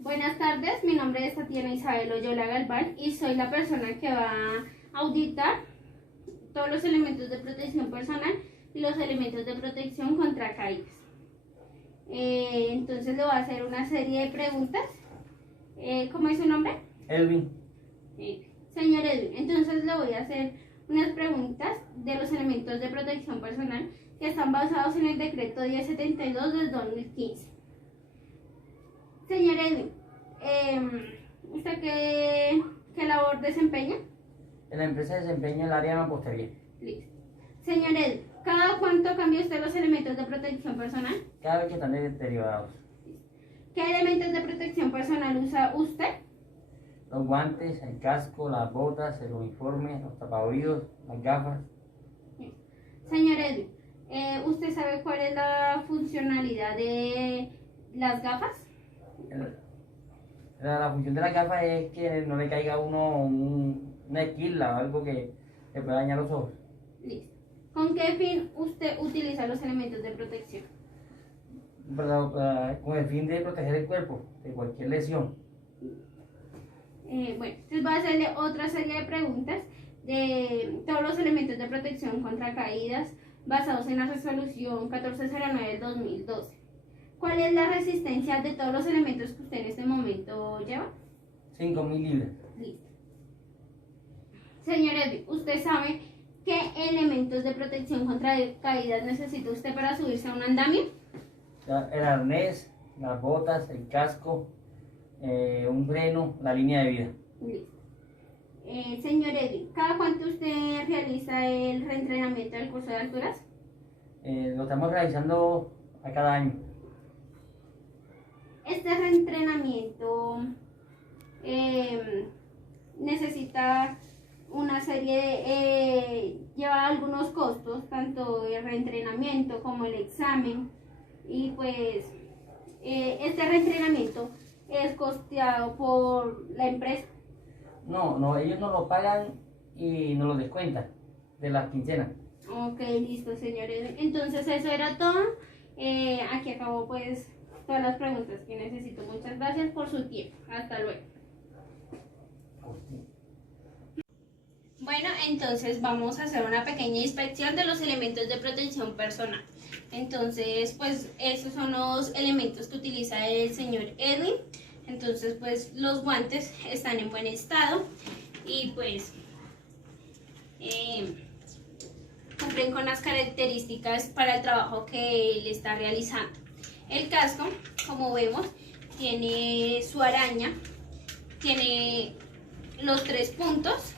Buenas tardes, mi nombre es Tatiana Isabel Oyola Galván y soy la persona que va a auditar todos los elementos de protección personal y los elementos de protección contra caídas. Entonces le voy a hacer una serie de preguntas. ¿Cómo es su nombre? Elvin. Señor Edwin, entonces le voy a hacer unas preguntas de los elementos de protección personal que están basados en el decreto 1072 del 2015. Señor Edwin, ¿usted qué labor desempeña? En la empresa desempeña el área de mampostería. Listo. Señor Edwin, ¿cada cuánto cambia usted los elementos de protección personal? Cada vez que están deteriorados. ¿Qué elementos de protección personal usa usted? Los guantes, el casco, las botas, el uniforme, los tapaoídos, las gafas. Señor Edwin, ¿usted sabe cuál es la funcionalidad de las gafas? La función de las gafas es que no le caiga a uno una esquila o algo que le pueda dañar los ojos. Listo. ¿Con qué fin usted utiliza los elementos de protección? Con el fin de proteger el cuerpo de cualquier lesión. Bueno, entonces voy a hacerle otra serie de preguntas de todos los elementos de protección contra caídas basados en la resolución 1409 del 2012. ¿Cuál es la resistencia de todos los elementos que usted en este momento lleva? 5.000 libras. Listo. Señor Edwin, ¿usted sabe qué elementos de protección contra caídas necesita usted para subirse a un andamio? El arnés, las botas, el casco, un freno, la línea de vida. Listo. Señor Edwin, ¿cada cuánto usted realiza el reentrenamiento del curso de alturas? Lo estamos realizando a cada año. Este reentrenamiento necesita una serie lleva algunos costos, tanto el reentrenamiento como el examen, y pues este reentrenamiento es costeado por la empresa. No, ellos nos lo pagan y nos lo descuentan de las quincenas. Ok, listo, señores. Entonces eso era todo. Aquí acabó pues todas las preguntas que necesito. Muchas gracias por su tiempo. Hasta luego. Bueno, entonces vamos a hacer una pequeña inspección de los elementos de protección personal. Entonces, pues esos son los elementos que utiliza el señor Edwin. Entonces, pues los guantes están en buen estado y pues cumplen con las características para el trabajo que él está realizando. El casco, como vemos, tiene su araña, tiene los 3 puntos.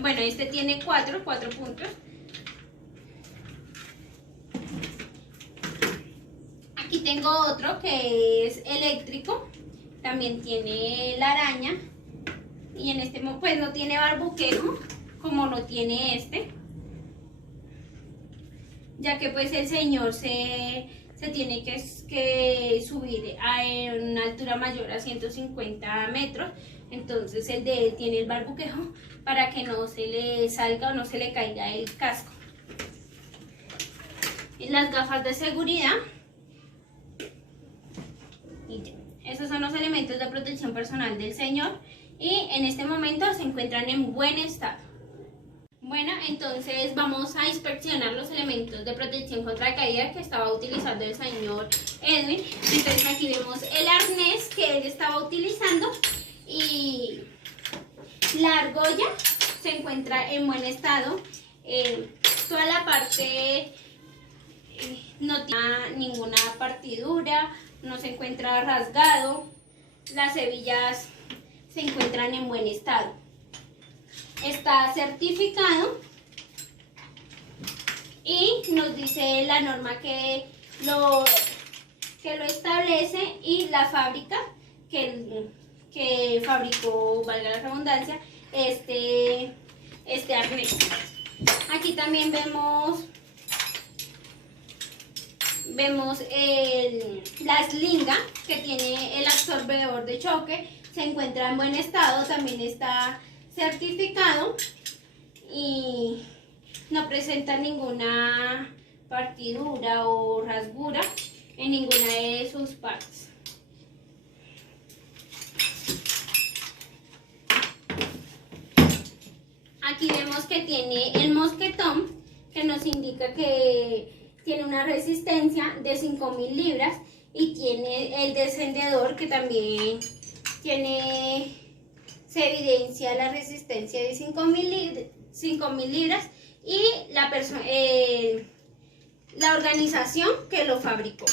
Bueno, este tiene 4 puntos. Aquí tengo otro que es eléctrico, también tiene la araña y en este pues no tiene barbuquejo como lo tiene este, ya que pues el señor se tiene que subir a una altura mayor a 150 metros, entonces el de él tiene el barbuquejo para que no se le salga o no se le caiga el casco. Y las gafas de seguridad. Y ya. Esos son los elementos de protección personal del señor y en este momento se encuentran en buen estado. Bueno, entonces vamos a inspeccionar los elementos de protección contra caída que estaba utilizando el señor Edwin. Entonces aquí vemos el arnés que él estaba utilizando y la argolla se encuentra en buen estado. Toda la parte no tiene ninguna partidura, no se encuentra rasgado, las hebillas se encuentran en buen estado. Está certificado y nos dice la norma que lo establece y la fábrica que fabricó, valga la redundancia, este arnés. Aquí también vemos la slinga que tiene el absorbedor de choque, se encuentra en buen estado, también está certificado y no presenta ninguna partidura o rasgura en ninguna de sus partes. Aquí vemos que tiene el mosquetón, que nos indica que tiene una resistencia de 5.000 libras, y tiene el descendedor, que también se evidencia la resistencia de 5.000 libras, y la organización que lo fabricó.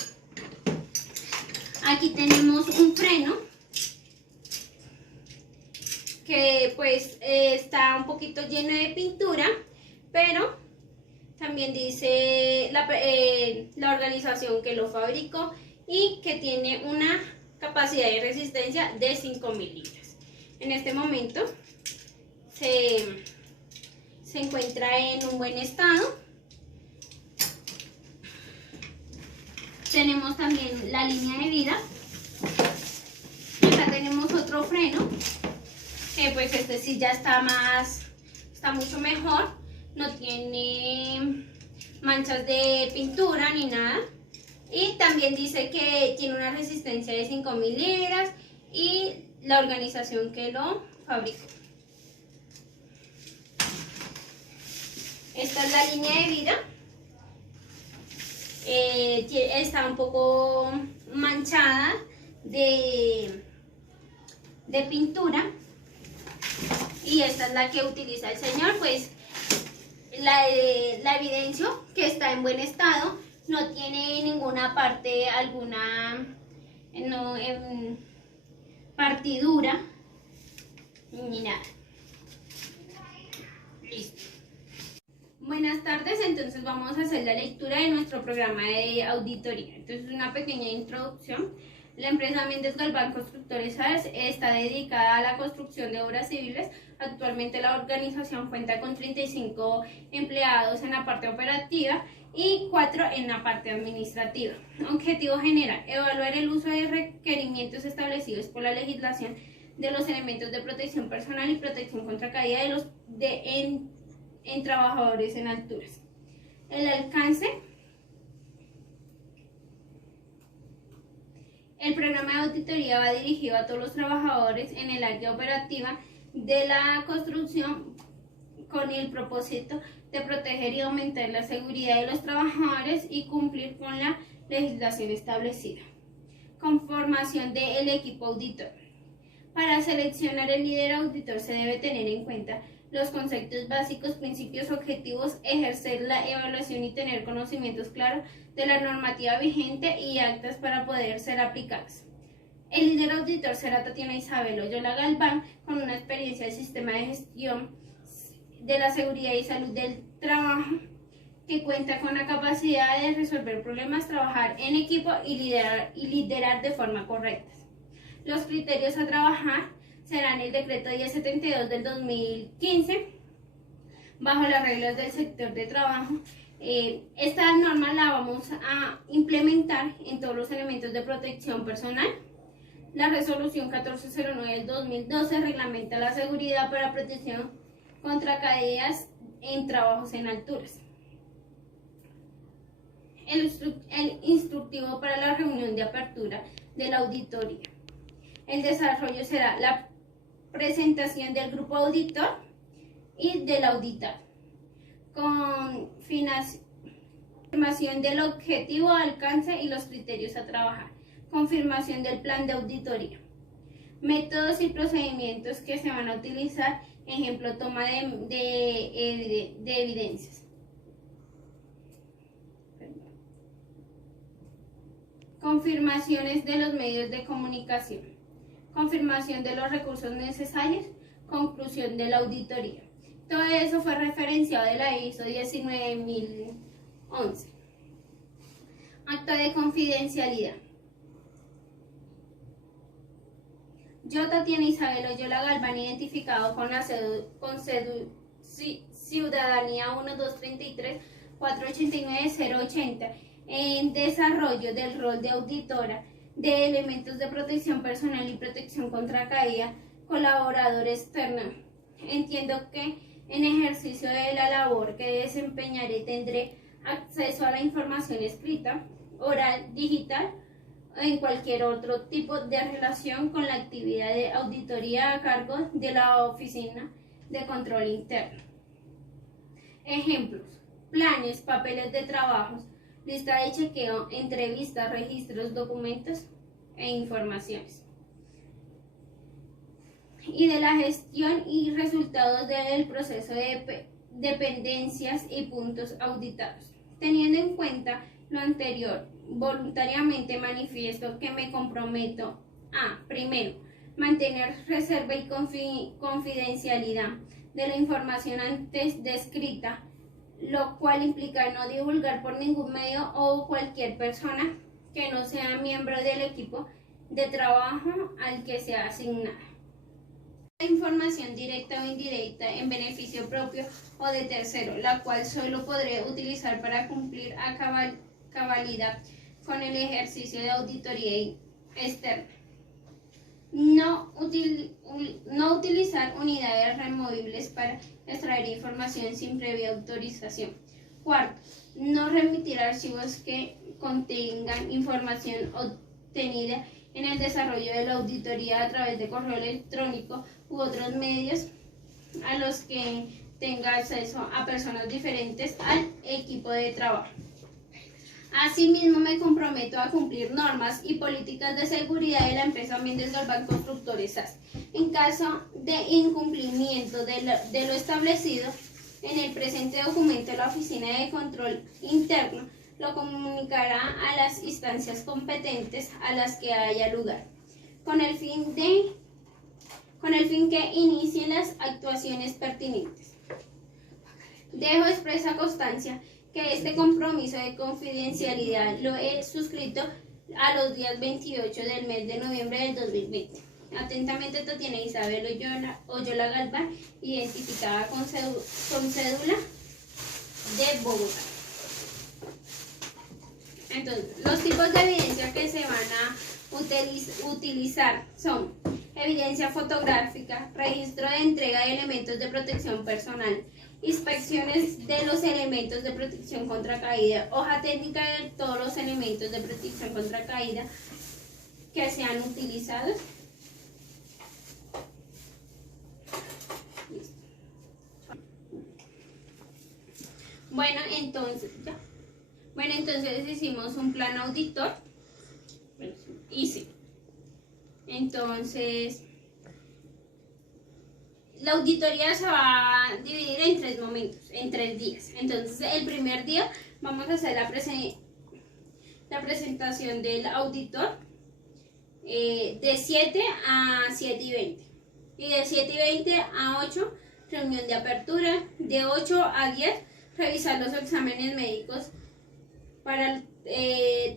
Aquí tenemos un freno que pues está un poquito lleno de pintura, pero también dice la organización que lo fabricó y que tiene una capacidad de resistencia de 5.000 libras. En este momento se encuentra en un buen estado. Tenemos también la línea de vida. Acá tenemos otro freno, que pues este sí ya está mucho mejor. No tiene manchas de pintura ni nada. Y también dice que tiene una resistencia de 5.000 libras y la organización que lo fabricó. Esta es la línea de vida. Está un poco manchada de pintura, y esta es la que utiliza el señor. Pues la evidencio que está en buen estado, no tiene ninguna parte, partidura ni nada. Listo. Buenas tardes, entonces vamos a hacer la lectura de nuestro programa de auditoría. Entonces, una pequeña introducción. La empresa Méndez Galván Constructores A.S. está dedicada a la construcción de obras civiles. Actualmente la organización cuenta con 35 empleados en la parte operativa y 4 en la parte administrativa. Objetivo general: evaluar el uso de requerimientos establecidos por la legislación de los elementos de protección personal y protección contra caída en trabajadores en alturas. El alcance. El programa de auditoría va dirigido a todos los trabajadores en el área operativa de la construcción, con el propósito de proteger y aumentar la seguridad de los trabajadores y cumplir con la legislación establecida. Conformación del equipo auditor. Para seleccionar el líder auditor se debe tener en cuenta los conceptos básicos, principios, objetivos, ejercer la evaluación y tener conocimientos claros de la normativa vigente y actas para poder ser aplicadas. El líder auditor será Tatiana Isabel Oyola Galván, con una experiencia del sistema de gestión de la seguridad y salud del trabajo, que cuenta con la capacidad de resolver problemas, trabajar en equipo y liderar de forma correcta. Los criterios a trabajar serán el decreto 1072 del 2015, bajo las reglas del sector de trabajo. Esta norma la vamos a implementar en todos los elementos de protección personal. La resolución 1409 del 2012 reglamenta la seguridad para protección contra caídas en trabajos en alturas. El instructivo para la reunión de apertura de la auditoría. El desarrollo será la presentación del grupo auditor y del auditado, confirmación del objetivo, alcance y los criterios a trabajar, confirmación del plan de auditoría, métodos y procedimientos que se van a utilizar, ejemplo, toma de evidencias, confirmaciones de los medios de comunicación, confirmación de los recursos necesarios, conclusión de la auditoría. Todo eso fue referenciado de la ISO 19011. Acta de confidencialidad. Yo, Tatiana Isabel Oyola Galván, identificado con Ciudadanía 1233 489 080, en desarrollo del rol de auditora de elementos de protección personal y protección contra caída, colaborador externo. Entiendo que en ejercicio de la labor que desempeñaré tendré acceso a la información escrita, oral, digital o en cualquier otro tipo de relación con la actividad de auditoría a cargo de la Oficina de Control Interno. Ejemplos: planes, papeles de trabajos, lista de chequeo, entrevistas, registros, documentos e informaciones. Y de la gestión y resultados del proceso de dependencias y puntos auditados. Teniendo en cuenta lo anterior, voluntariamente manifiesto que me comprometo a, primero, mantener reserva y confidencialidad de la información antes descrita, lo cual implica no divulgar por ningún medio o cualquier persona que no sea miembro del equipo de trabajo al que sea asignada. Información directa o indirecta en beneficio propio o de tercero, la cual solo podré utilizar para cumplir a cabalidad con el ejercicio de auditoría externa. No utilizar unidades removibles para extraer información sin previa autorización. Cuarto, no remitir archivos que contengan información obtenida en el desarrollo de la auditoría a través de correo electrónico u otros medios a los que tenga acceso a personas diferentes al equipo de trabajo. Asimismo, me comprometo a cumplir normas y políticas de seguridad de la empresa Méndez Galván Constructores SAS. En caso de incumplimiento de lo establecido en el presente documento, la Oficina de Control Interno lo comunicará a las instancias competentes a las que haya lugar, con el fin que inicien las actuaciones pertinentes. Dejo expresa constancia que este compromiso de confidencialidad lo he suscrito a los días 28 del mes de noviembre del 2020. Atentamente, Tatiana Isabel Oyola Galván, identificada con cédula de Bogotá. Entonces, los tipos de evidencia que se van a utilizar son evidencia fotográfica, registro de entrega de elementos de protección personal, inspecciones de los elementos de protección contra caída, hoja técnica de todos los elementos de protección contra caída que sean utilizados. Listo. Bueno, entonces hicimos un plan auditor. Entonces, la auditoría se va a dividir en 3 momentos, en 3 días. Entonces, el primer día vamos a hacer la presentación del auditor de 7 a 7:20. Y de 7:20 a 8, reunión de apertura. De 8 a 10, revisar los exámenes médicos para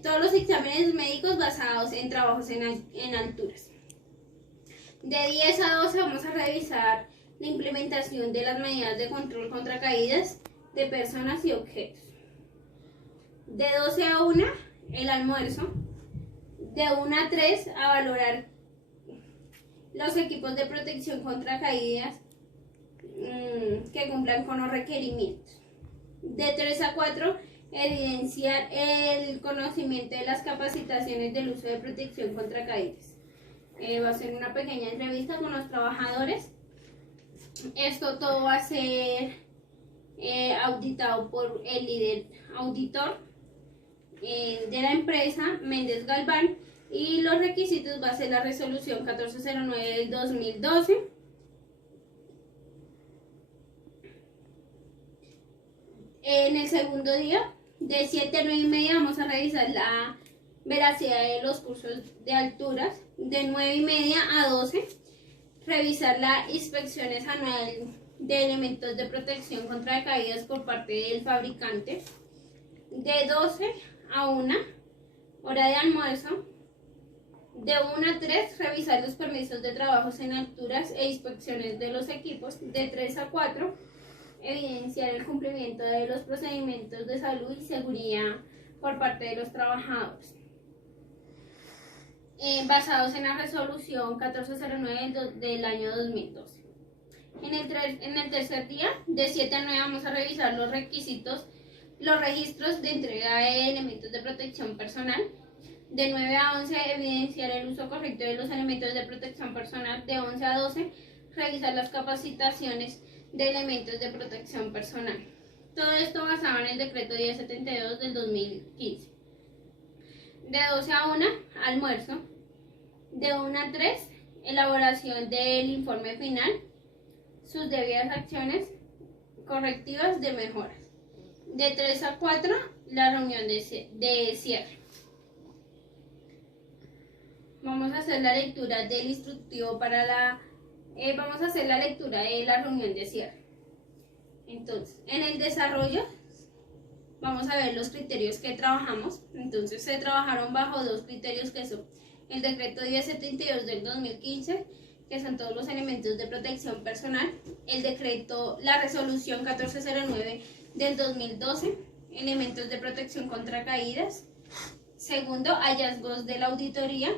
todos los exámenes médicos basados en trabajos en alturas. De 10 a 12 vamos a revisar la implementación de las medidas de control contra caídas de personas y objetos. De 12 a 1, el almuerzo. De 1 a 3, a valorar los equipos de protección contra caídas que cumplan con los requerimientos. De 3 a 4, evidenciar el conocimiento de las capacitaciones del uso de protección contra caídas. Va a ser una pequeña entrevista con los trabajadores. Esto todo va a ser auditado por el líder auditor de la empresa Méndez Galván, y los requisitos va a ser la resolución 1409 del 2012. En el segundo día, de 7 a 9:30, vamos a revisar la veracidad de los cursos de alturas. De 9:30 a 12, revisar las inspecciones anuales de elementos de protección contra caídas por parte del fabricante. De 12 a 1, hora de almuerzo. De 1 a 3, revisar los permisos de trabajos en alturas e inspecciones de los equipos. De 3 a 4, evidenciar el cumplimiento de los procedimientos de salud y seguridad por parte de los trabajadores, basados en la resolución 1409 del año 2012. En el tercer día, de 7 a 9, vamos a revisar los registros de entrega de elementos de protección personal. De 9 a 11, evidenciar el uso correcto de los elementos de protección personal. De 11 a 12, revisar las capacitaciones de elementos de protección personal. Todo esto basado en el decreto 1072 del 2015. De 12 a 1, almuerzo. De 1 a 3, elaboración del informe final, sus debidas acciones correctivas de mejoras. De 3 a 4, la reunión de cierre. Vamos a hacer la lectura del instructivo vamos a hacer la lectura de la reunión de cierre. Entonces, en el desarrollo vamos a ver los criterios que trabajamos. Entonces, se trabajaron bajo dos criterios que son el decreto 1072 del 2015, que son todos los elementos de protección personal, la resolución 1409 del 2012, elementos de protección contra caídas. Segundo, hallazgos de la auditoría.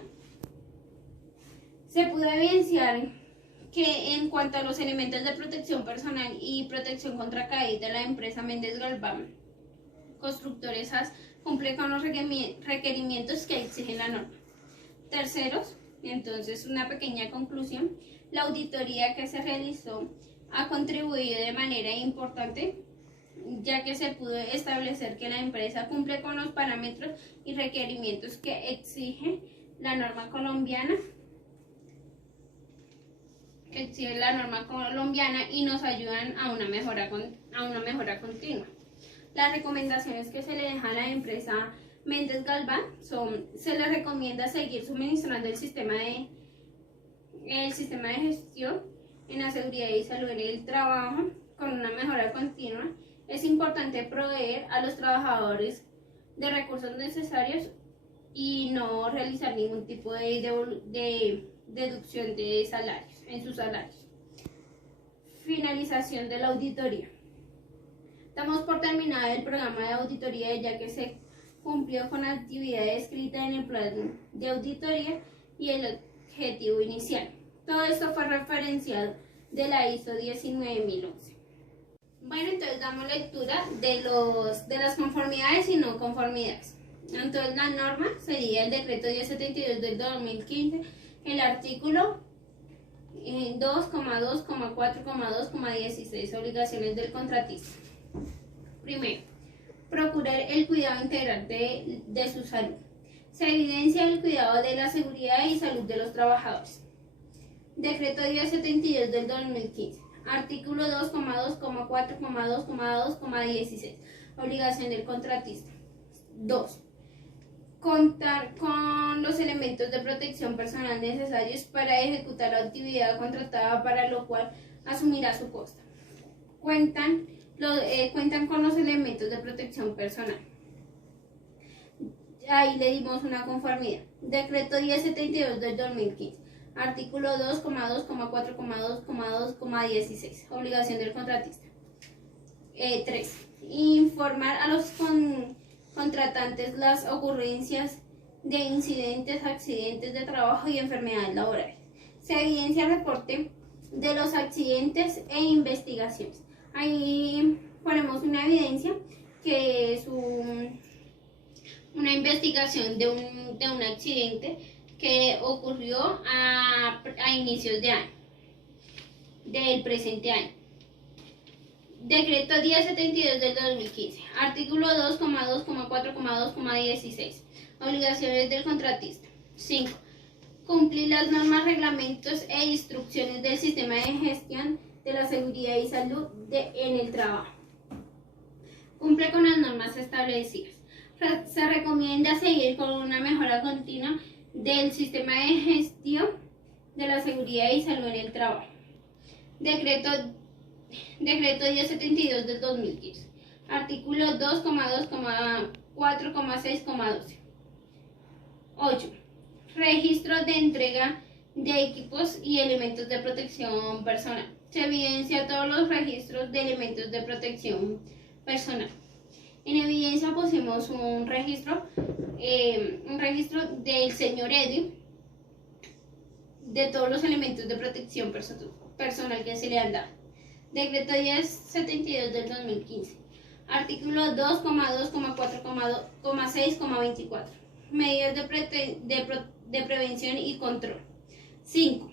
Se pudo evidenciar que en cuanto a los elementos de protección personal y protección contra caída de la empresa Méndez Galván Constructores SAS cumple con los requerimientos que exige la norma. Terceros, entonces una pequeña conclusión, la auditoría que se realizó ha contribuido de manera importante, ya que se pudo establecer que la empresa cumple con los parámetros y requerimientos que exige la norma colombiana y nos ayudan a una mejora continua. Las recomendaciones que se le deja a la empresa Méndez Galván se le recomienda seguir suministrando el sistema de gestión en la seguridad y salud en el trabajo con una mejora continua. Es importante proveer a los trabajadores de recursos necesarios y no realizar ningún tipo de deducción de salarios en sus salarios. Finalización de la auditoría. Damos por terminada el programa de auditoría, ya que se cumplió con la actividad descrita en el plan de auditoría y el objetivo inicial. Todo esto fue referenciado de la ISO 19011. Bueno, entonces damos lectura de las conformidades y no conformidades. Entonces la norma sería el decreto 1072 del 2015, el artículo 2,2,4,2,16, obligaciones del contratista. Primero, procurar el cuidado integral de su salud. Se evidencia el cuidado de la seguridad y salud de los trabajadores. Decreto 1072 del 2015, artículo 2,2,4,2,2,16, obligación del contratista. 2. Contar con los elementos de protección personal necesarios para ejecutar la actividad contratada, para lo cual asumirá su costo. Cuentan con los elementos de protección personal. Ahí le dimos una conformidad. Decreto 1072 del 2015, artículo 2,2,4,2,2,16, obligación del contratista. 3. Informar a los contratantes las ocurrencias de incidentes, accidentes de trabajo y enfermedades laborales. Se evidencia el reporte de los accidentes e investigaciones. Ahí ponemos una evidencia que es una investigación de un accidente que ocurrió a inicios de año, del presente año. Decreto 1072 del 2015, artículo 2,2,4,2,16, obligaciones del contratista. 5. Cumplir las normas, reglamentos e instrucciones del sistema de gestión de la seguridad y salud en el trabajo. Cumple con las normas establecidas. Se recomienda seguir con una mejora continua del sistema de gestión de la seguridad y salud en el trabajo. Decreto 1072 del 2015, artículo 2,2,4,6,12. 8. Registro de entrega de equipos y elementos de protección personal. Se evidencia todos los registros de elementos de protección personal. En evidencia pusimos un registro del señor Eddie, de todos los elementos de protección personal que se le han dado. Decreto 1072 del 2015, artículo 2,2,4,6,24, medidas de prevención y control. 5.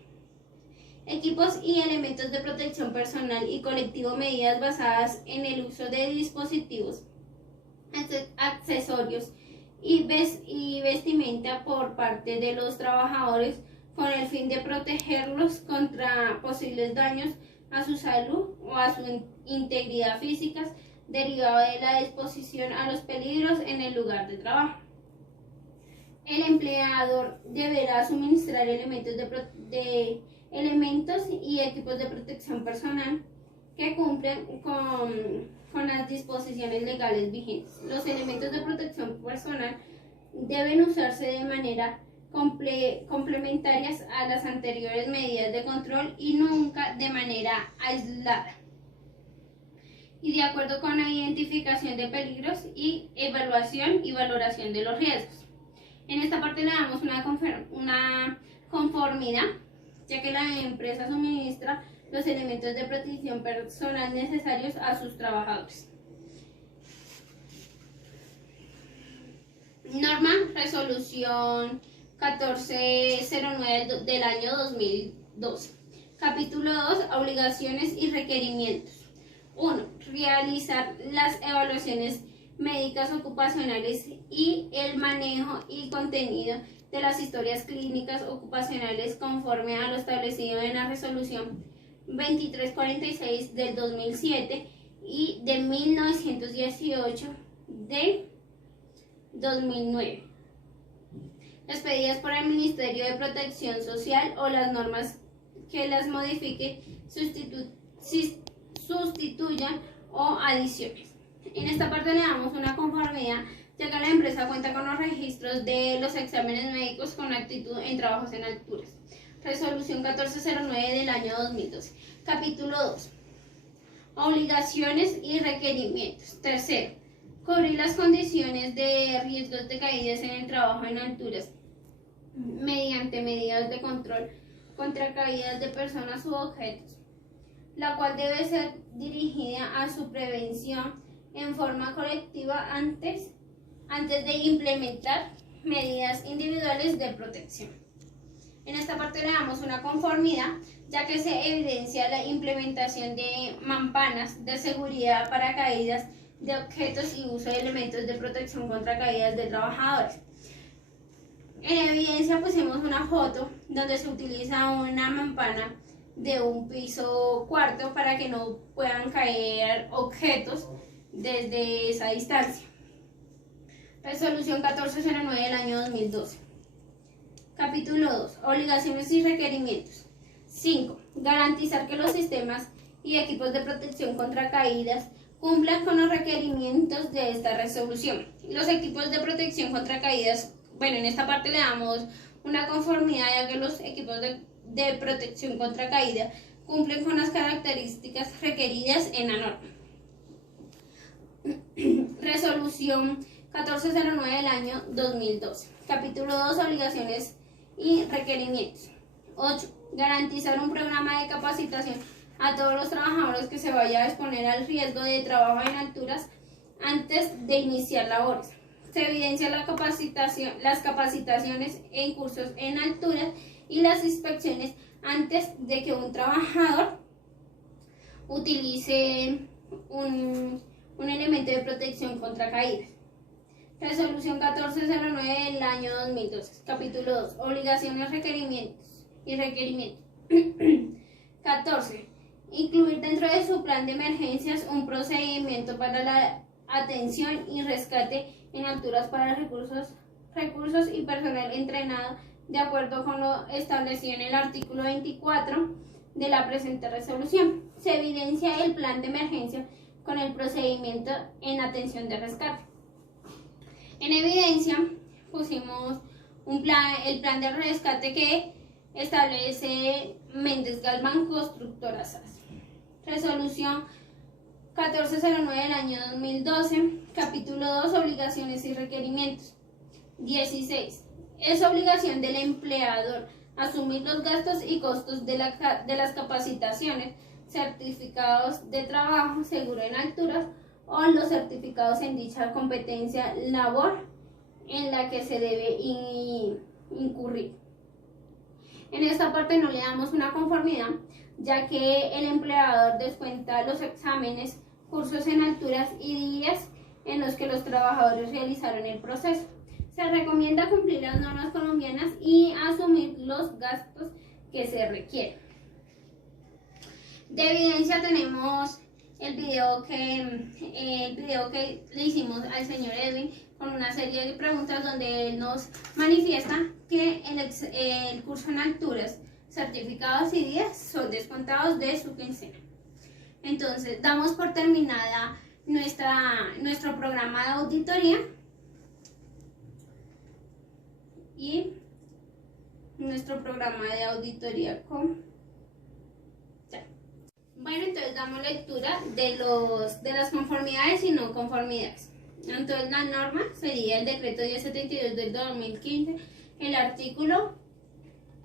Equipos y elementos de protección personal y colectivo, medidas basadas en el uso de dispositivos, accesorios y vestimenta por parte de los trabajadores con el fin de protegerlos contra posibles daños a su salud o a su integridad física derivado de la exposición a los peligros en el lugar de trabajo. El empleador deberá suministrar elementos y equipos de protección personal que cumplen con las disposiciones legales vigentes. Los elementos de protección personal deben usarse de manera complementarias a las anteriores medidas de control y nunca de manera aislada, y de acuerdo con la identificación de peligros y evaluación y valoración de los riesgos. En esta parte le damos una conformidad, ya que la empresa suministra los elementos de protección personal necesarios a sus trabajadores. Norma Resolución 1409 del año 2012. Capítulo 2. Obligaciones y requerimientos. 1. Realizar las evaluaciones médicas ocupacionales y el manejo y contenido de las historias clínicas ocupacionales conforme a lo establecido en la Resolución 2346 del 2007 y de 1918 de 2009. Expedidas por el Ministerio de Protección Social o las normas que las modifiquen, sustituyan o adiciones. En esta parte le damos una conformidad, ya que la empresa cuenta con los registros de los exámenes médicos con actitud en trabajos en alturas. Resolución 1409 del año 2012. Capítulo 2. Obligaciones y requerimientos. Tercero, cubrir las condiciones de riesgos de caídas en el trabajo en alturas mediante medidas de control contra caídas de personas u objetos, la cual debe ser dirigida a su prevención en forma colectiva antes de implementar medidas individuales de protección. En esta parte le damos una conformidad, ya que se evidencia la implementación de mampanas de seguridad para caídas de objetos y uso de elementos de protección contra caídas de trabajadores. En evidencia pusimos una foto donde se utiliza una mampana de un piso cuarto para que no puedan caer objetos desde esa distancia. Resolución 1409 del año 2012. Capítulo 2. Obligaciones y requerimientos. 5. Garantizar que los sistemas y equipos de protección contra caídas cumplan con los requerimientos de esta resolución. Los equipos de protección contra caídas, en esta parte le damos una conformidad, ya que los equipos de protección contra caída cumplen con las características requeridas en la norma. Resolución 1409 del año 2012. Capítulo 2. Obligaciones y requerimientos. 8. Garantizar un programa de capacitación a todos los trabajadores que se vaya a exponer al riesgo de trabajo en alturas antes de iniciar labores. Se evidencia las capacitaciones en cursos en alturas y las inspecciones antes de que un trabajador utilice un elemento de protección contra caídas. Resolución 1409 del año 2012. Capítulo 2. Obligaciones, requerimientos y requerimientos. 14. Incluir dentro de su plan de emergencias un procedimiento para la atención y rescate en alturas para recursos y personal entrenado de acuerdo con lo establecido en el artículo 24 de la presente resolución. Se evidencia el plan de emergencia con el procedimiento en atención de rescate. En evidencia pusimos el plan de rescate que establece Méndez Galván Constructora SAS. Resolución 1409 del año 2012. Capítulo 2. Obligaciones y requerimientos. 16. Es obligación del empleador asumir los gastos y costos de las capacitaciones, certificados de trabajo seguro en alturas o los certificados en dicha competencia labor en la que se debe incurrir. En esta parte no le damos una conformidad, ya que el empleador descuenta los exámenes, cursos en alturas y días en los que los trabajadores realizaron el proceso. Se recomienda cumplir las normas colombianas y asumir los gastos que se requieren. De evidencia tenemos el video que le hicimos al señor Edwin con una serie de preguntas donde él nos manifiesta que el curso en alturas, certificados y días son descontados de su quincena. Entonces damos por terminada nuestro programa de auditoría y nuestro programa de auditoría Bueno, entonces damos lectura de las conformidades y no conformidades. Entonces la norma sería el decreto 1072 del 2015, el artículo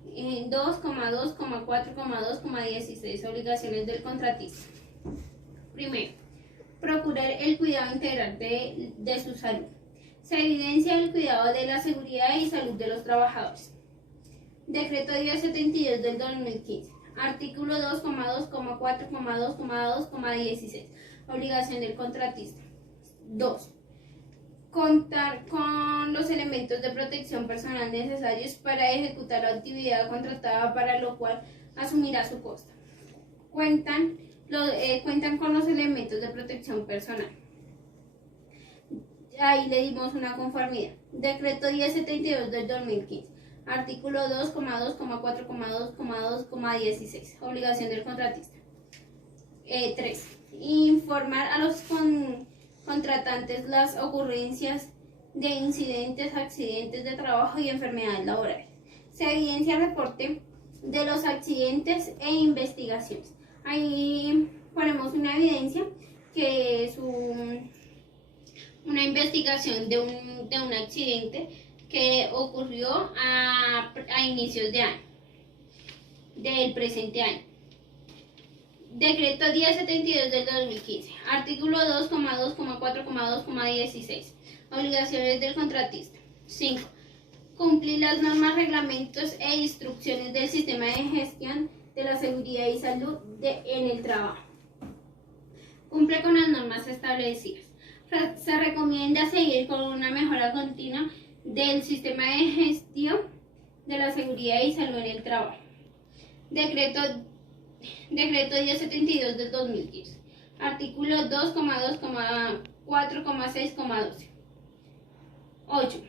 2,2,4,2,16, obligaciones del contratista. Primero, procurar el cuidado integral de su salud. Se evidencia el cuidado de la seguridad y salud de los trabajadores. Decreto 1072 del 2015. Artículo 2,2,4,2,2,16. Obligación del contratista. 2. Contar con los elementos de protección personal necesarios para ejecutar la actividad contratada, para lo cual asumirá su costo. Cuentan con los elementos de protección personal. Ahí le dimos una conformidad. Decreto 1072 del 2015. Artículo 2,2,4,2,2,16. Obligación del contratista. 3. Informar a los contratantes las ocurrencias de incidentes, accidentes de trabajo y enfermedades laborales. Se evidencia el reporte de los accidentes e investigaciones. Ahí ponemos una evidencia que es una investigación de un accidente que ocurrió a inicios de año, del presente año. Decreto 1072 del 2015, artículo 2,2,4,2,16, obligaciones del contratista. 5. Cumplir las normas, reglamentos e instrucciones del sistema de gestión de la seguridad y salud en el trabajo. Cumple con las normas establecidas. Se recomienda seguir con una mejora continua del sistema de gestión de la seguridad y salud en el trabajo. Decreto 1072 del 2015. Artículo 2,2,4,6,12. 8.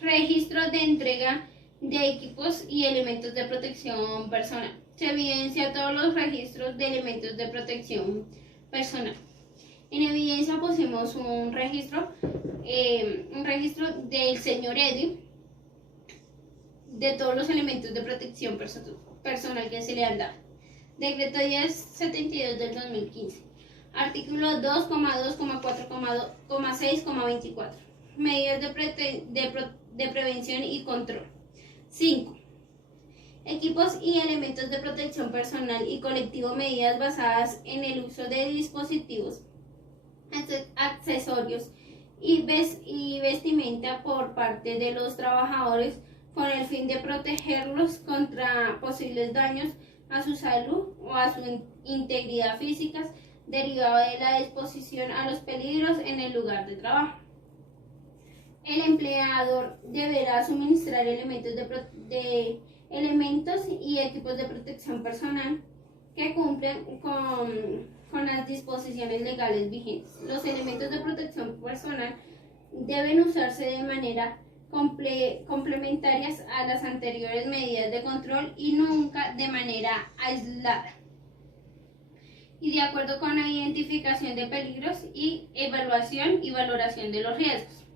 Registro de entrega de equipos y elementos de protección personal. Se evidencia todos los registros de elementos de protección personal. En evidencia pusimos un registro del señor Edwin de todos los elementos de protección personal que se le han dado. Decreto 1072 del 2015. Artículo 2,2,4,6,24. Medidas de prevención y control. 5. Equipos y elementos de protección personal y colectivo. Medidas basadas en el uso de dispositivos, accesorios y vestimenta por parte de los trabajadores con el fin de protegerlos contra posibles daños a su salud o a su integridad física derivado de la exposición a los peligros en el lugar de trabajo. El empleador deberá suministrar elementos y equipos de protección personal que cumplen con las disposiciones legales vigentes. Los elementos de protección personal deben usarse de manera complementarias a las anteriores medidas de control y nunca de manera aislada, y de acuerdo con la identificación de peligros y evaluación y valoración de los riesgos.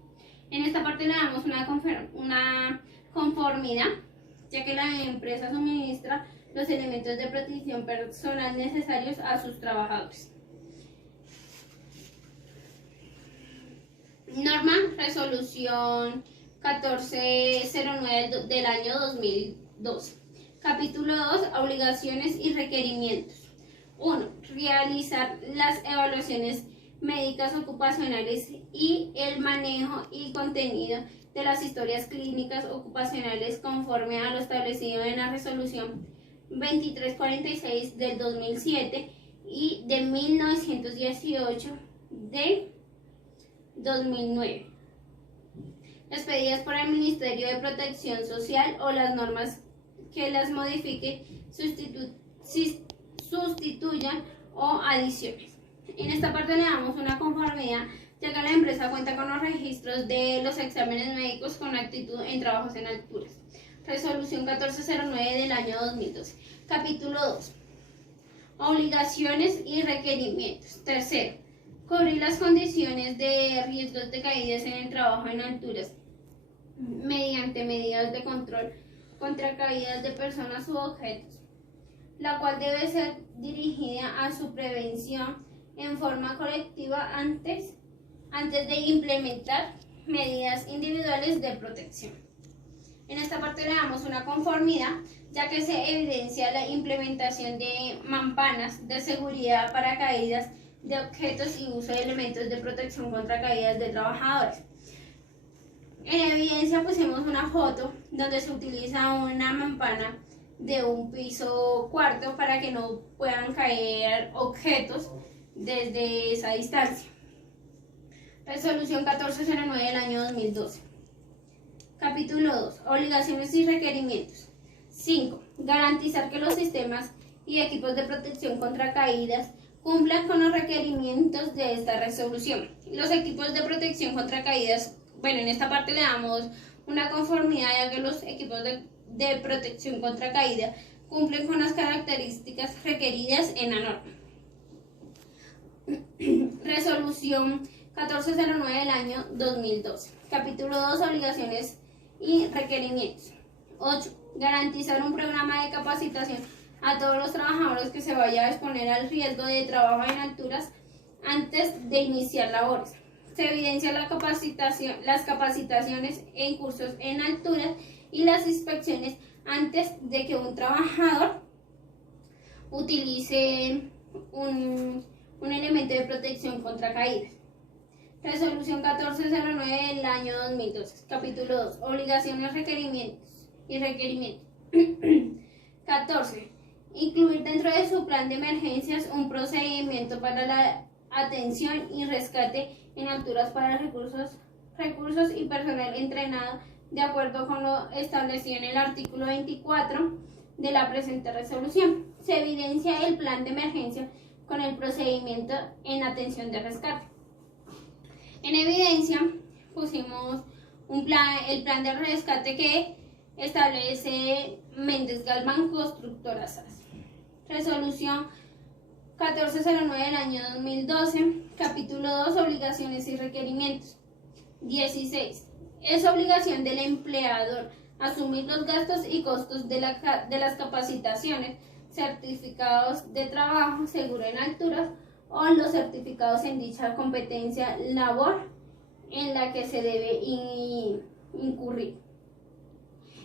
En esta parte le damos una conformidad, ya que la empresa suministra los elementos de protección personal necesarios a sus trabajadores. Norma Resolución 1409 del año 2002. Capítulo 2. Obligaciones y requerimientos. 1. Realizar las evaluaciones médicas ocupacionales y el manejo y contenido de las historias clínicas ocupacionales conforme a lo establecido en la resolución 2346 del 2007 y de 1918 de 2009, expedidas por el Ministerio de Protección Social o las normas que las modifiquen, sustituyan o adiciones. En esta parte le damos una conformidad, ya que la empresa cuenta con los registros de los exámenes médicos con actitud en trabajos en alturas. Resolución 1409 del año 2012. Capítulo 2. Obligaciones y requerimientos. Tercero, cubrir las condiciones de riesgos de caídas en el trabajo en alturas mediante medidas de control contra caídas de personas u objetos, la cual debe ser dirigida a su prevención en forma colectiva antes de implementar medidas individuales de protección. En esta parte le damos una conformidad, ya que se evidencia la implementación de mampanas de seguridad para caídas de objetos y uso de elementos de protección contra caídas de trabajadores. En evidencia pusimos una foto donde se utiliza una mampana de un piso cuarto para que no puedan caer objetos desde esa distancia. Resolución 1409 del año 2012. Capítulo 2. Obligaciones y requerimientos. 5. Garantizar que los sistemas y equipos de protección contra caídas cumplan con los requerimientos de esta resolución. Los equipos de protección contra caídas, en esta parte le damos una conformidad, ya que los equipos de protección contra caída cumplen con las características requeridas en la norma. Resolución 1409 del año 2012. Capítulo 2. Obligaciones y requerimientos. 8. Garantizar un programa de capacitación a todos los trabajadores que se vaya a exponer al riesgo de trabajo en alturas antes de iniciar labores. Se evidencia las capacitaciones en cursos en alturas y las inspecciones antes de que un trabajador utilice un elemento de protección contra caídas. Resolución 1409 del año 2012. Capítulo 2. Obligaciones, requerimientos y requerimientos. 14. Incluir dentro de su plan de emergencias un procedimiento para la atención y rescate en alturas para recursos y personal entrenado de acuerdo con lo establecido en el artículo 24 de la presente resolución. Se evidencia el plan de emergencia con el procedimiento en atención de rescate. En evidencia pusimos el plan de rescate que establece Méndez Galván, Constructora SAS. Resolución 1409 del año 2012, capítulo 2, obligaciones y requerimientos. 16. Es obligación del empleador asumir los gastos y costos de las capacitaciones, certificados de trabajo seguro en alturas o los certificados en dicha competencia labor en la que se debe incurrir.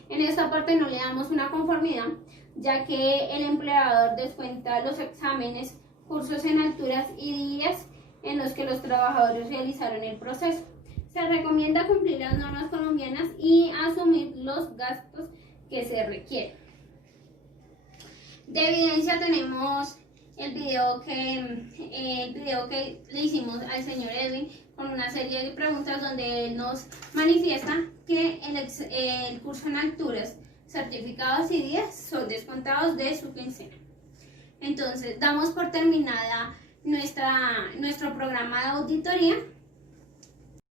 En esta parte no le damos una conformidad, ya que el empleador descuenta los exámenes, cursos en alturas y días en los que los trabajadores realizaron el proceso. Se recomienda cumplir las normas colombianas y asumir los gastos que se requieren. De evidencia tenemos el video que le hicimos al señor Edwin con una serie de preguntas donde él nos manifiesta que el curso en alturas, certificados y días son descontados de su quincena. Entonces damos por terminada nuestro programa de auditoría